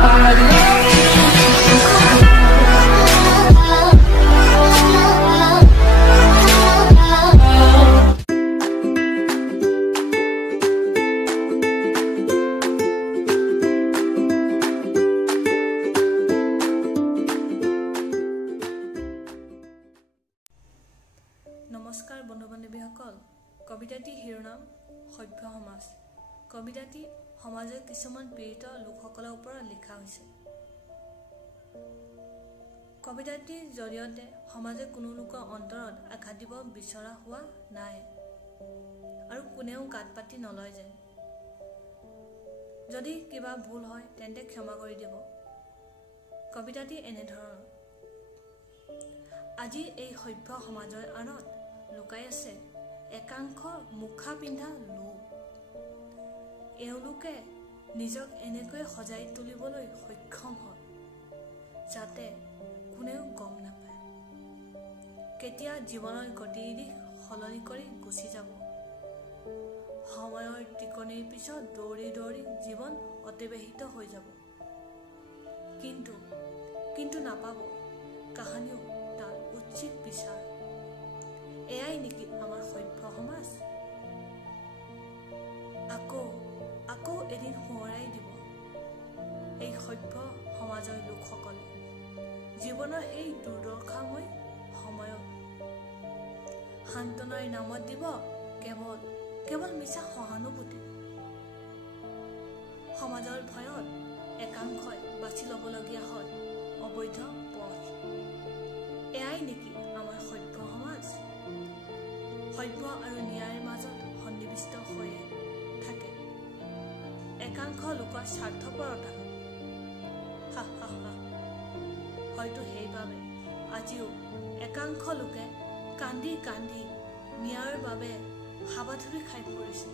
নমস্কাৰ বন্ধু-বান্ধৱীসকল, কবিতাটি শিৰোনাম সভ্য সমাজ। কবিতাটি সমাজৰ কিছুমান পীড়িত লোকসকলৰ ওপৰত লিখা হৈছে। কবিতাটিৰ জৰিয়তে সমাজে কোনো লোকৰ অন্তৰত আঘাত দিব বিচৰা হোৱা নাই আৰু কোনেও গাত পাতি নলয় যেন। যদি কিবা ভুল হয় তেন্তে ক্ষমা কৰি দিব। কবিতাটি এনেধৰণৰ: আজি এই সভ্য সমাজৰ আঁৰত লুকাই আছে একাংশ মুখা পিন্ধা লোক। এওঁলোকে নিজক এনেকৈ সজাই তুলিবলৈ সক্ষম হয় যাতে কোনেও গম নাপায় কেতিয়া জীৱনৰ গতিবিধি সলনি কৰি গুচি যাব। সময়ৰ টিকনিৰ পিছত দৌৰি দৌৰি জীৱন অতিবাহিত হৈ যাব, কিন্তু নাপাব কাহানিও তাৰ উচিত বিচাৰ। এয়াই নেকি আমাৰ সভ্য সমাজ? আকৌ এদিন সোঁৱৰাই দিব এই সভ্য সমাজৰ লোকসকলে জীৱনৰ সেই দুৰ্দশাময় সময়ত। সান্তনাৰ নামত দিব কেৱল মিছা সহানুভূতি। সমাজৰ ভয়ত একাংশই বাছি ল'বলগীয়া হয় অবৈধ পথ। এয়াই নেকি আমাৰ সভ্য সমাজ? সভ্য আৰু ন্যায়ৰ মাজত সন্নিৱিষ্ট হৈ থাকে একাংশ লোকৰ স্বাৰ্থপৰতা। হয়তো সেইবাবে আজিও একাংশ লোকে কান্দি কান্দি ন্যায়ৰ বাবে হাবাথুৰি খাই পৰিছে।